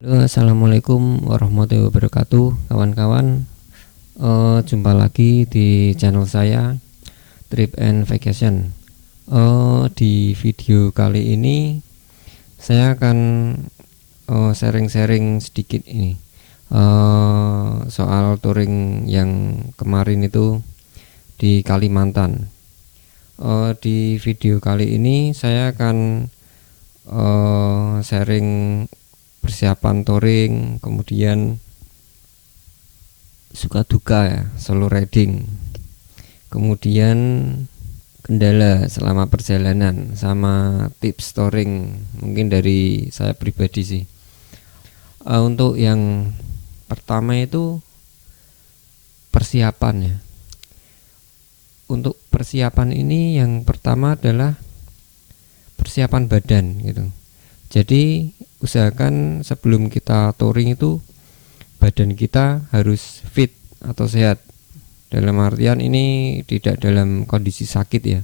Halo, assalamualaikum warahmatullahi wabarakatuh, kawan-kawan. Jumpa lagi di channel saya, Trip and Vacation. Di video kali ini saya akan sharing-sharing sedikit ini soal touring yang kemarin itu di Kalimantan. Di video kali ini saya akan sharing persiapan touring, kemudian suka duka ya, solo riding, kemudian kendala selama perjalanan, sama tips touring mungkin dari saya pribadi sih. Untuk yang pertama itu persiapan ya. Untuk persiapan ini yang pertama adalah persiapan badan gitu. Jadi usahakan sebelum kita touring itu badan kita harus fit atau sehat. Dalam artian ini tidak dalam kondisi sakit ya.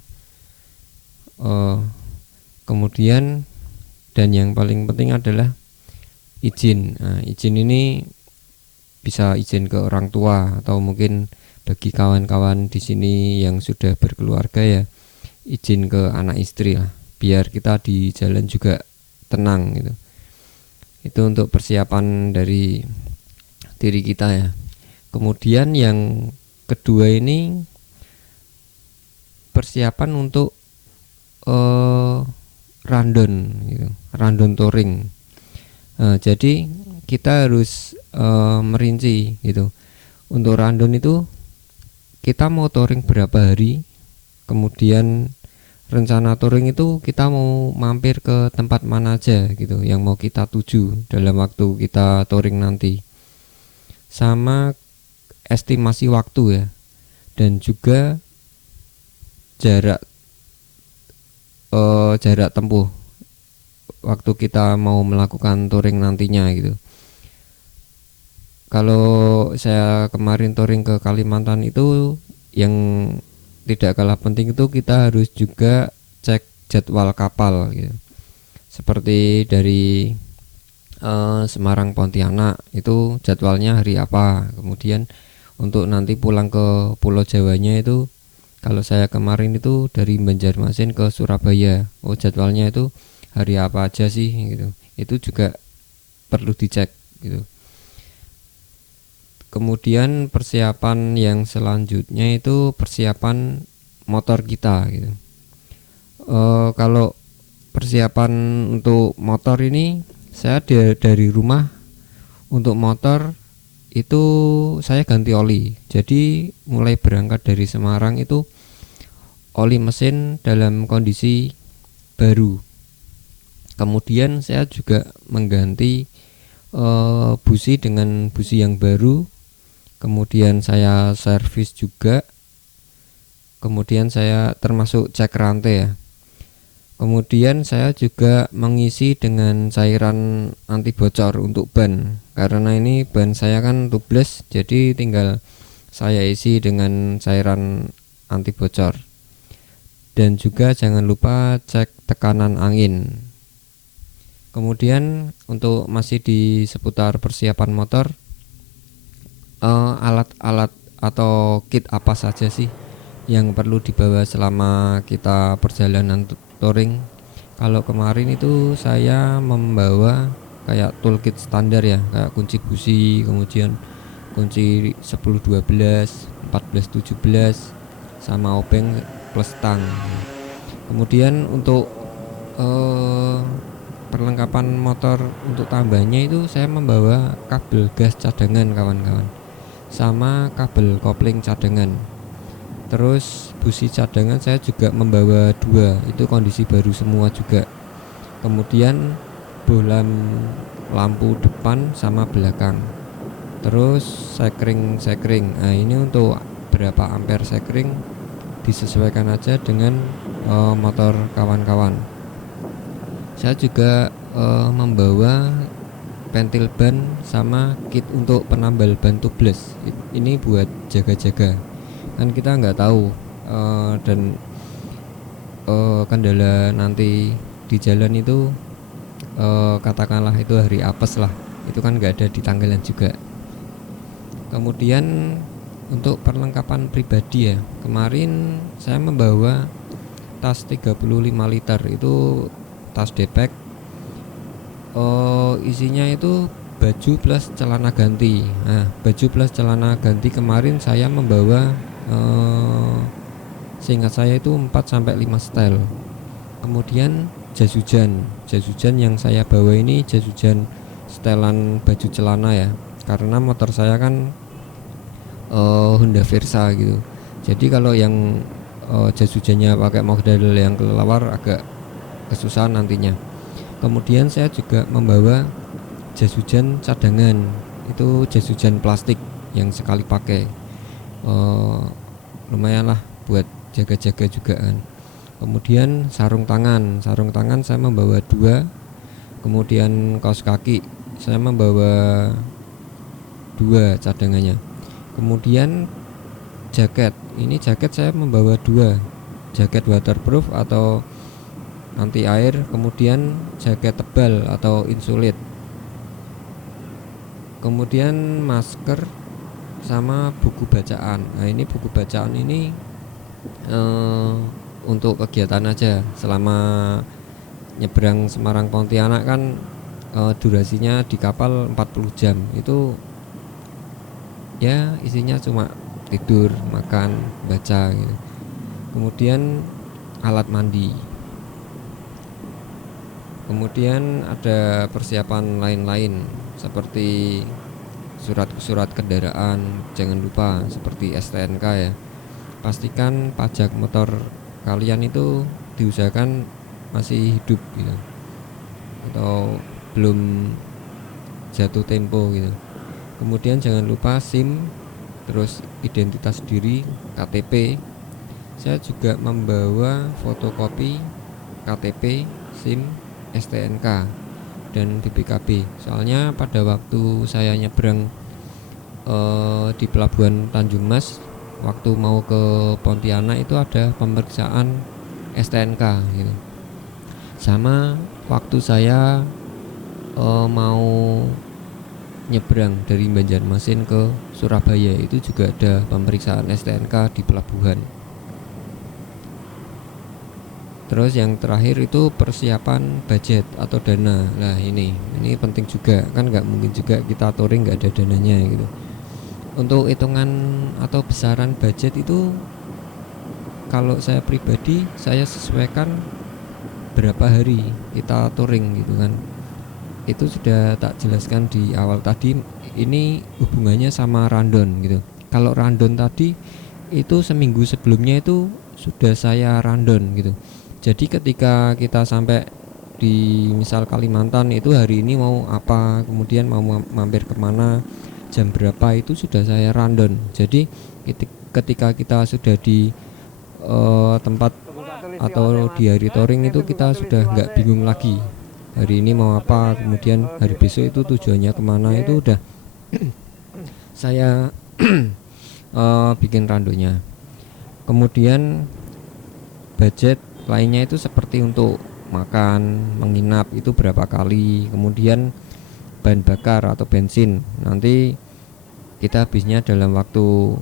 Kemudian dan yang paling penting adalah izin. Izin ini bisa izin ke orang tua atau mungkin bagi kawan-kawan di sini yang sudah berkeluarga ya, izin ke anak istri lah, biar kita di jalan juga tenang gitu. Itu untuk persiapan dari diri kita ya. Kemudian yang kedua ini persiapan untuk random gitu, random touring. Jadi kita harus merinci gitu. Untuk random itu kita mau touring berapa hari, kemudian rencana touring itu kita mau mampir ke tempat mana aja gitu yang mau kita tuju dalam waktu kita touring nanti, sama estimasi waktu ya, dan juga jarak tempuh waktu kita mau melakukan touring nantinya gitu. Kalau saya kemarin touring ke Kalimantan itu yang tidak kalah penting itu kita harus juga cek jadwal kapal gitu. Seperti dari Semarang Pontianak itu jadwalnya hari apa. Kemudian untuk nanti pulang ke Pulau Jawanya itu, kalau saya kemarin itu dari Banjarmasin ke Surabaya, jadwalnya itu hari apa aja sih gitu. Itu juga perlu dicek gitu. Kemudian persiapan yang selanjutnya itu persiapan motor kita gitu. Kalau persiapan untuk motor ini, saya dari rumah untuk motor itu saya ganti oli. Jadi mulai berangkat dari Semarang itu oli mesin dalam kondisi baru. Kemudian saya juga mengganti busi dengan busi yang baru. Kemudian saya servis juga. Kemudian saya termasuk cek rantai ya. Kemudian saya juga mengisi dengan cairan anti bocor untuk ban, karena ini ban saya kan tubeless, jadi tinggal saya isi dengan cairan anti bocor. Dan juga jangan lupa cek tekanan angin. Kemudian untuk masih di seputar persiapan motor, alat-alat atau kit apa saja sih yang perlu dibawa selama kita perjalanan touring. Kalau kemarin itu saya membawa kayak toolkit standar ya, kayak kunci busi, kemudian kunci 10 12 14 17 sama obeng plus tang. Kemudian untuk perlengkapan motor untuk tambahnya itu saya membawa kabel gas cadangan kawan-kawan, sama kabel kopling cadangan. Terus busi cadangan saya juga membawa 2, itu kondisi baru semua juga. Kemudian bohlam lampu depan sama belakang. Terus sekring. Nah ini untuk berapa ampere sekring disesuaikan aja dengan motor kawan-kawan. Saya juga membawa pentil ban sama kit untuk penambal ban tubeless. Ini buat jaga-jaga, kan kita nggak tahu dan kendala nanti di jalan itu, katakanlah itu hari apes lah, itu kan nggak ada di tanggalan juga. Kemudian untuk perlengkapan pribadi ya, kemarin saya membawa tas 35 liter, itu tas depek. Isinya itu baju plus celana ganti. Nah, baju plus celana ganti kemarin saya membawa seingat saya itu 4-5 style. Kemudian jas hujan yang saya bawa ini jas hujan setelan baju celana ya, karena motor saya kan Honda Versa gitu. Jadi kalau yang jas hujannya pakai model yang kelelawar agak kesusahan nantinya. Kemudian saya juga membawa jas hujan cadangan, itu jas hujan plastik yang sekali pakai, lumayan lah buat jaga-jaga juga kan. Kemudian sarung tangan saya membawa 2. Kemudian kaos kaki saya membawa 2 cadangannya. Kemudian jaket saya membawa 2, jaket waterproof atau anti air, kemudian jaket tebal atau insulit, kemudian masker sama buku bacaan. Nah, ini buku bacaan ini untuk kegiatan aja selama nyebrang Semarang Pontianak kan, durasinya di kapal 40 jam, itu ya isinya cuma tidur, makan, baca gitu. Kemudian alat mandi, kemudian ada persiapan lain-lain seperti surat kendaraan, jangan lupa seperti STNK ya. Pastikan pajak motor kalian itu diusahakan masih hidup gitu, atau belum jatuh tempo gitu. Kemudian jangan lupa SIM, terus identitas diri, KTP. Saya juga membawa fotokopi KTP, SIM, STNK, dan BPKB. Soalnya pada waktu saya nyebrang di pelabuhan Tanjung Mas, waktu mau ke Pontianak itu ada pemeriksaan STNK gitu. Sama waktu saya mau nyebrang dari Banjarmasin ke Surabaya, itu juga ada pemeriksaan STNK di pelabuhan. Terus yang terakhir itu persiapan budget atau dana. Nah ini penting juga, kan nggak mungkin juga kita touring nggak ada dananya gitu. Untuk hitungan atau besaran budget itu, kalau saya pribadi saya sesuaikan berapa hari kita touring gitu kan. Itu sudah tak jelaskan di awal tadi, ini hubungannya sama randon gitu. Kalau randon tadi itu seminggu sebelumnya itu sudah saya randon gitu. Jadi ketika kita sampai di misal Kalimantan, itu hari ini mau apa, kemudian mau mampir kemana, jam berapa, itu sudah saya randon. Jadi ketika kita sudah di tempat atau di hari touring itu kita sudah nggak bingung lagi hari ini mau apa, kemudian hari besok itu tujuannya kemana, itu udah saya bikin randonya. Kemudian budget lainnya itu seperti untuk makan, menginap itu berapa kali, kemudian bahan bakar atau bensin, nanti kita habisnya dalam waktu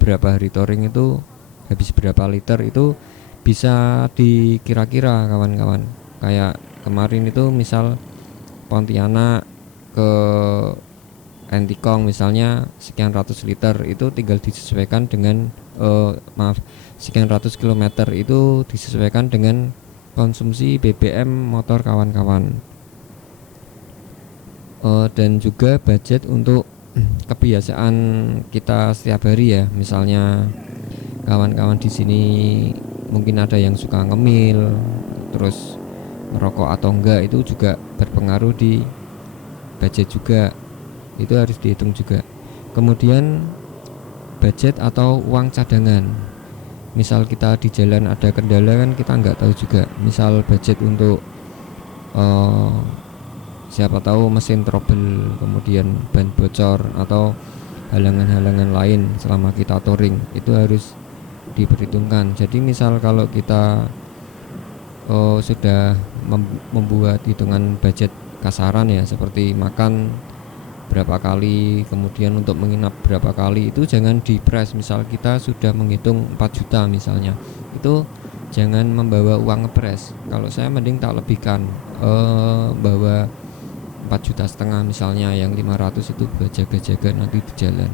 berapa hari touring itu habis berapa liter, itu bisa dikira-kira kawan-kawan. Kayak kemarin itu misal Pontianak ke Entikong misalnya sekian ratus liter, itu tinggal disesuaikan dengan sekian ratus kilometer, itu disesuaikan dengan konsumsi BBM motor kawan-kawan. Dan juga budget untuk kebiasaan kita setiap hari ya. Misalnya kawan-kawan di sini mungkin ada yang suka ngemil, terus merokok atau enggak, itu juga berpengaruh di budget juga, itu harus dihitung juga. Kemudian budget atau uang cadangan, misal kita di jalan ada kendala kan kita nggak tahu juga, misal budget untuk siapa tahu mesin trouble, kemudian ban bocor atau halangan-halangan lain selama kita touring, itu harus diperhitungkan. Jadi misal kalau kita sudah membuat hitungan budget kasaran ya, seperti makan berapa kali, kemudian untuk menginap berapa kali, itu jangan dipres. Misal kita sudah menghitung 4 juta misalnya, itu jangan membawa uang ngepres. Kalau saya mending tak lebihkan, bawa 4,5 juta misalnya, yang 500 itu buat jaga-jaga nanti di jalan.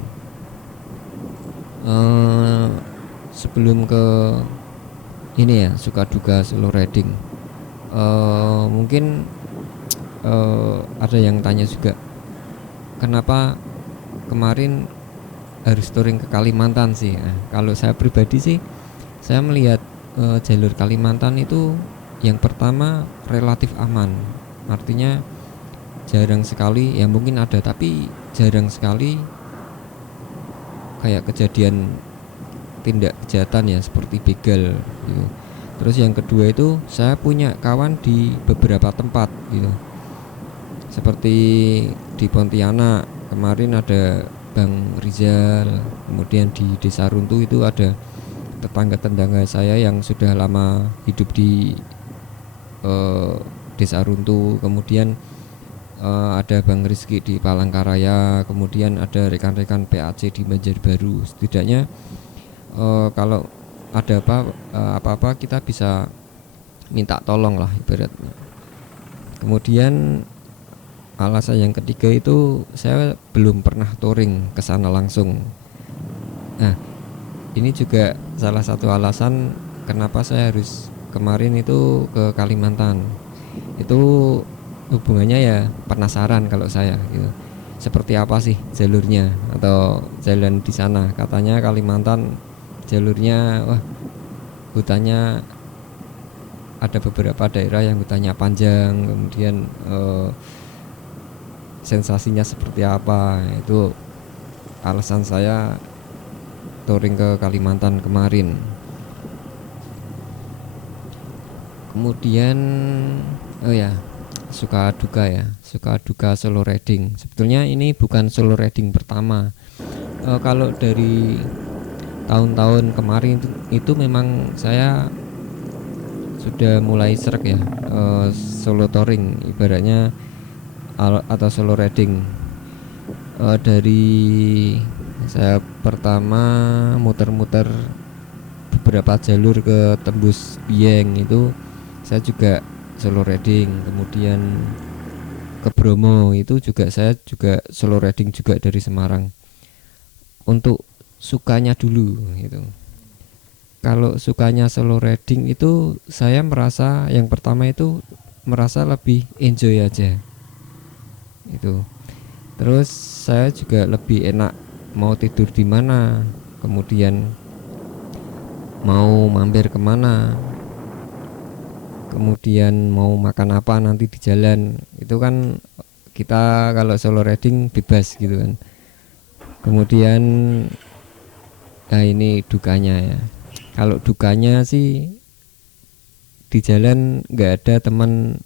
Sebelum ke ini ya, suka duka solo riding, mungkin ada yang tanya juga, kenapa kemarin harus touring ke Kalimantan sih? Nah, kalau saya pribadi sih, saya melihat jalur Kalimantan itu yang pertama relatif aman. Artinya jarang sekali, ya mungkin ada tapi jarang sekali kayak kejadian tindak kejahatan ya, seperti begal gitu. Terus yang kedua itu, saya punya kawan di beberapa tempat gitu, seperti di Pontianak kemarin ada Bang Rizal, kemudian di Desa Runtuh itu ada tetangga-tetangga saya yang sudah lama hidup di Desa Runtuh. Kemudian ada Bang Rizky di Palangkaraya, kemudian ada rekan-rekan PAC di Banjarbaru. Setidaknya kalau ada apa-apa kita bisa minta tolong lah ibaratnya. Kemudian alasan yang ketiga itu, saya belum pernah touring ke sana langsung. Nah, ini juga salah satu alasan kenapa saya harus kemarin itu ke Kalimantan. Itu hubungannya ya penasaran kalau saya gitu. Seperti apa sih jalurnya atau jalan di sana? Katanya Kalimantan jalurnya, wah, hutannya ada beberapa daerah yang hutannya panjang, kemudian sensasinya seperti apa. Itu alasan saya touring ke Kalimantan kemarin. Kemudian suka duka solo riding. Sebetulnya ini bukan solo riding pertama. Kalau dari tahun-tahun kemarin itu memang saya sudah mulai srek ya, solo touring ibaratnya, atau solo riding. Dari saya pertama muter-muter beberapa jalur ke tembus Bieng, itu saya juga solo riding. Kemudian ke Bromo itu juga saya juga solo riding juga dari Semarang. Untuk sukanya dulu gitu. Kalau sukanya solo riding itu, saya merasa yang pertama itu merasa lebih enjoy aja itu. Terus saya juga lebih enak mau tidur di mana, kemudian mau mampir kemana, kemudian mau makan apa nanti di jalan. Itu kan kita kalau solo riding bebas gitu kan. Kemudian ini dukanya ya. Kalau dukanya sih, di jalan nggak ada teman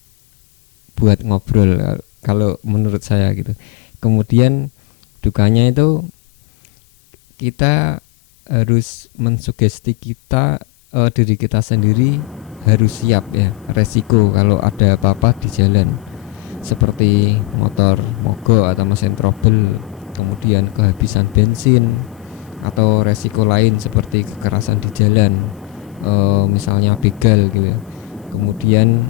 buat ngobrol kalau menurut saya gitu. Kemudian dukanya itu, kita harus mensugesti diri kita sendiri harus siap ya resiko kalau ada apa-apa di jalan, seperti motor mogok atau mesin trouble, kemudian kehabisan bensin, atau resiko lain seperti kekerasan di jalan, misalnya begal gitu ya. Kemudian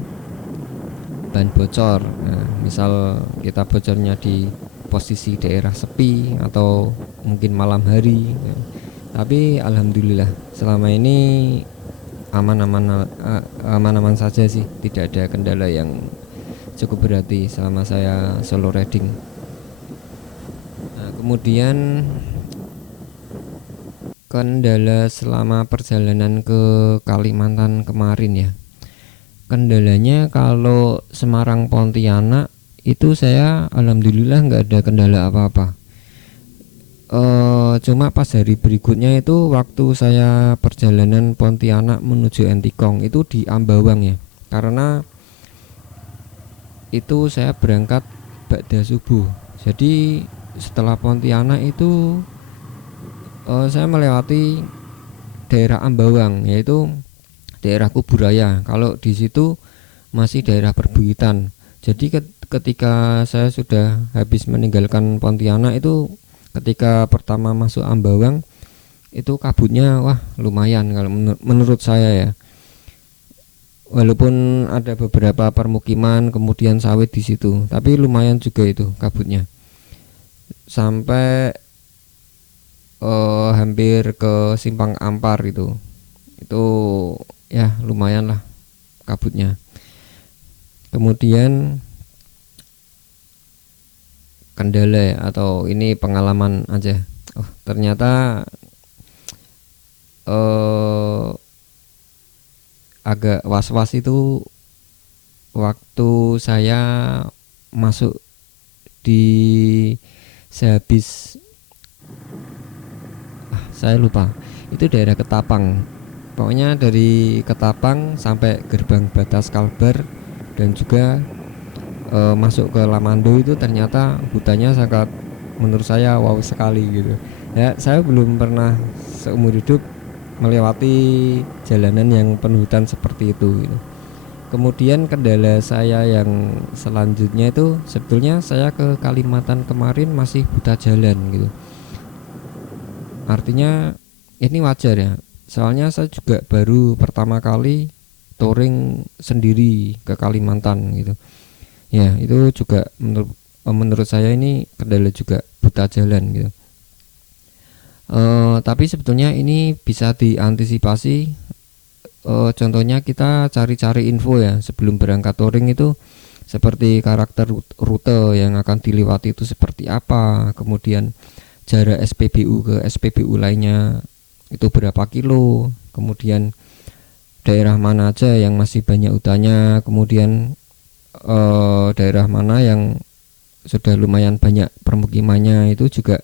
ban bocor, nah, misal kita bocornya di posisi daerah sepi atau mungkin malam hari ya. Tapi alhamdulillah selama ini aman-aman saja sih, tidak ada kendala yang cukup berarti selama saya solo riding. Nah, kemudian kendala selama perjalanan ke Kalimantan kemarin ya. Kendalanya kalau Semarang Pontianak itu saya alhamdulillah nggak ada kendala apa-apa. Cuma pas hari berikutnya itu, waktu saya perjalanan Pontianak menuju Entikong itu di Ambawang ya, karena itu saya berangkat ba'da subuh. Jadi setelah Pontianak itu saya melewati daerah Ambawang, yaitu daerah Kuburaya. Kalau di situ masih daerah perbukitan. Jadi ketika saya sudah habis meninggalkan Pontianak itu, ketika pertama masuk Ambawang itu kabutnya wah lumayan kalau menurut saya ya. Walaupun ada beberapa permukiman kemudian sawit di situ, tapi lumayan juga itu kabutnya. Sampai hampir ke Simpang Ampar itu ya lumayan lah kabutnya. Kemudian kendala ya, atau ini pengalaman aja. Ternyata agak was-was itu waktu saya masuk di sehabis saya lupa itu daerah Ketapang. Pokoknya dari Ketapang sampai gerbang batas Kalbar dan juga masuk ke Lamando itu ternyata hutannya sangat, menurut saya wow sekali gitu ya. Saya belum pernah seumur hidup melewati jalanan yang penuh hutan seperti itu gitu. Kemudian kendala saya yang selanjutnya itu sebetulnya saya ke Kalimantan kemarin masih buta jalan gitu. Artinya ini wajar ya, soalnya saya juga baru pertama kali touring sendiri ke Kalimantan gitu ya. Itu juga menurut saya ini kendala juga, buta jalan gitu. Tapi sebetulnya ini bisa diantisipasi. Contohnya kita cari-cari info ya sebelum berangkat touring itu, seperti karakter rute yang akan dilewati itu seperti apa, kemudian jarak SPBU ke SPBU lainnya itu berapa kilo, kemudian daerah mana aja yang masih banyak hutannya, kemudian daerah mana yang sudah lumayan banyak permukimannya. Itu juga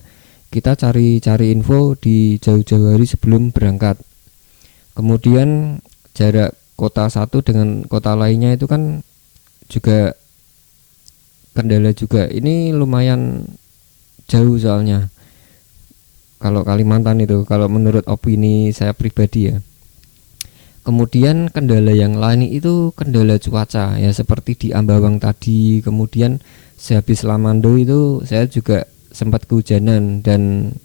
kita cari-cari info di jauh-jauh hari sebelum berangkat. Kemudian jarak kota satu dengan kota lainnya itu kan juga kendala juga, ini lumayan jauh soalnya kalau Kalimantan itu, kalau menurut opini saya pribadi ya. Kemudian kendala yang lain itu kendala cuaca ya, seperti di Ambawang tadi. Kemudian sehabis Lamando itu saya juga sempat kehujanan dan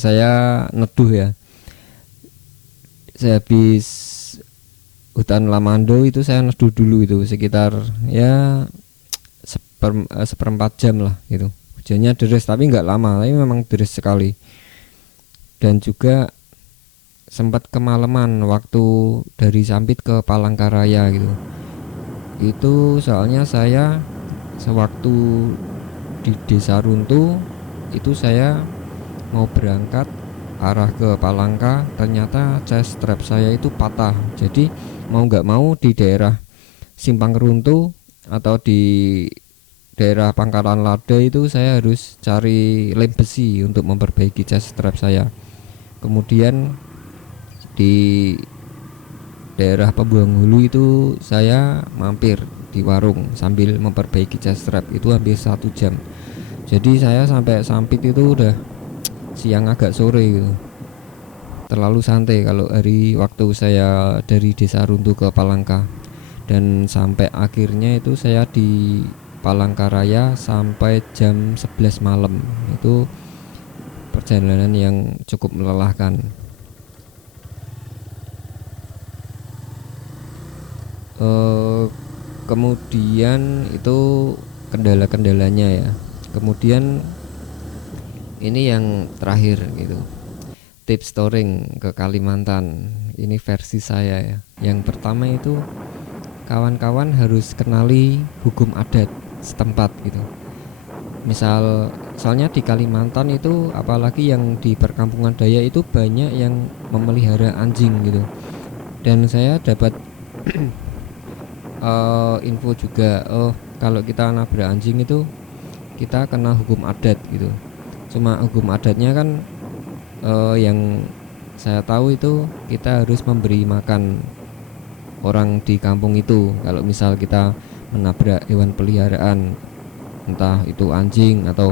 saya neduh ya. Sehabis hutan Lamando itu saya neduh dulu itu sekitar ya seperempat jam lah gitu. Hujannya deras tapi nggak lama, tapi memang deras sekali. Dan juga sempat kemalaman waktu dari Sampit ke Palangkaraya gitu. Itu soalnya saya sewaktu di Desa Runtuh itu saya mau berangkat arah ke Palangka, ternyata chest strap saya itu patah. Jadi mau nggak mau di daerah Simpang Runtuh atau di daerah Pangkalan Lada itu saya harus cari lem besi untuk memperbaiki chest strap saya. Kemudian di daerah Pembuang Hulu itu saya mampir di warung sambil memperbaiki chest strap, itu hampir 1 jam. Jadi saya sampai Sampit itu udah siang agak sore gitu. Terlalu santai kalau hari waktu saya dari Desa Runtuh ke Palangka. Dan sampai akhirnya itu saya di Palangkaraya sampai jam 11 malam. Itu perjalanan yang cukup melelahkan. Kemudian itu kendala-kendalanya ya. Kemudian ini yang terakhir gitu, tips touring ke Kalimantan. Ini versi saya ya. Yang pertama itu kawan-kawan harus kenali hukum adat setempat gitu. Misal soalnya di Kalimantan itu apalagi yang di perkampungan Dayak itu banyak yang memelihara anjing gitu. Dan saya dapat info juga, kalau kita nabrak anjing itu kita kena hukum adat gitu. Cuma hukum adatnya kan yang saya tahu itu kita harus memberi makan orang di kampung itu kalau misal kita menabrak hewan peliharaan, entah itu anjing atau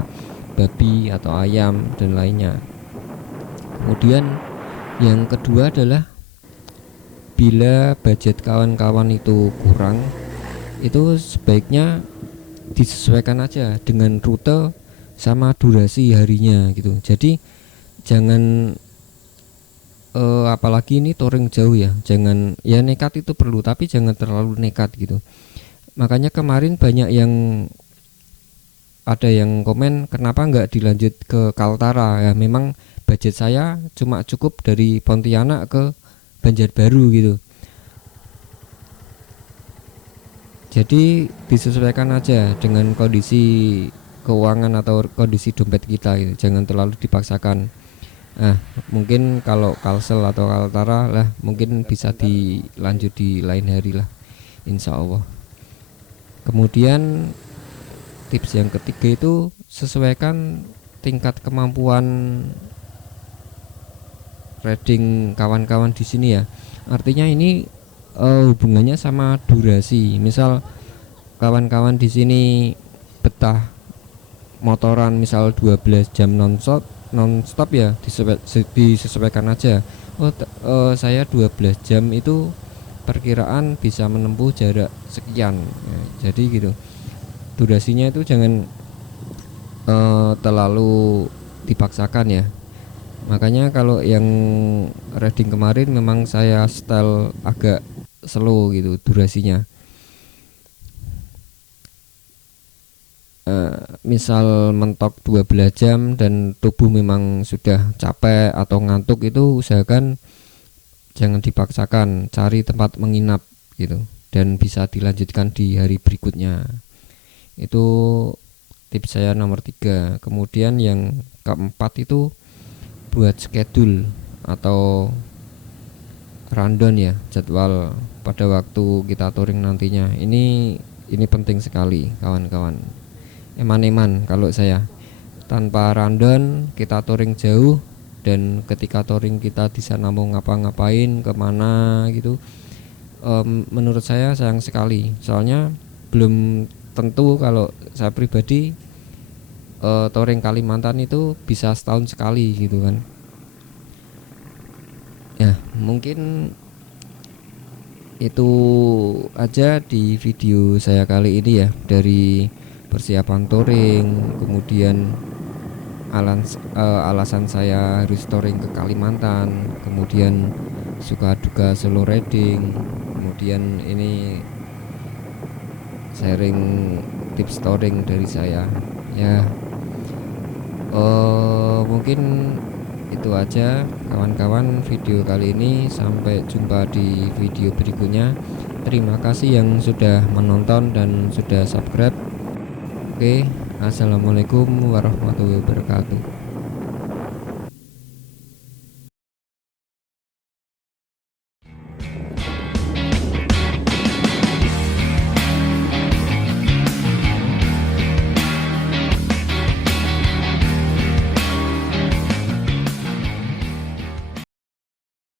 babi atau ayam dan lainnya. Kemudian yang kedua adalah bila budget kawan-kawan itu kurang, itu sebaiknya disesuaikan aja dengan rute sama durasi harinya gitu. Jadi jangan apalagi ini touring jauh ya, jangan ya, nekat itu perlu tapi jangan terlalu nekat gitu. Makanya kemarin banyak yang ada yang komen kenapa nggak dilanjut ke Kaltara. Ya memang budget saya cuma cukup dari Pontianak ke Banjarbaru gitu. Jadi disesuaikan aja dengan kondisi keuangan atau kondisi dompet kita gitu. Jangan terlalu dipaksakan. Nah, mungkin kalau Kalsel atau Kaltara lah mungkin bisa dilanjut di lain hari lah, insya Allah. Kemudian tips yang ketiga itu sesuaikan tingkat kemampuan riding kawan-kawan di sini ya. Artinya ini hubungannya sama durasi. Misal kawan-kawan di sini betah motoran misal 12 jam non-stop ya, disesuaikan aja. Saya 12 jam itu perkiraan bisa menempuh jarak sekian ya, jadi gitu. Durasinya itu jangan terlalu dipaksakan ya. Makanya kalau yang riding kemarin memang saya style agak slow gitu durasinya. Misal mentok 12 jam dan tubuh memang sudah capek atau ngantuk, itu usahakan jangan dipaksakan, cari tempat menginap gitu dan bisa dilanjutkan di hari berikutnya. Itu tips saya nomor 3. Kemudian yang keempat itu buat schedule atau rundown ya, jadwal pada waktu kita touring nantinya. Ini penting sekali kawan-kawan. Eman-eman kalau saya, tanpa rundown kita touring jauh, dan ketika touring kita di sana mau ngapa-ngapain kemana gitu, menurut saya sayang sekali. Soalnya belum tentu, kalau saya pribadi touring Kalimantan itu bisa setahun sekali gitu kan ya. Mungkin itu aja di video saya kali ini ya, dari persiapan touring, kemudian alasan saya harus touring ke Kalimantan, kemudian suka duka solo riding, kemudian ini sharing tips touring dari saya ya. Mungkin itu aja kawan-kawan video kali ini. Sampai jumpa di video berikutnya. Terima kasih yang sudah menonton dan sudah subscribe. Oke, assalamualaikum warahmatullahi wabarakatuh.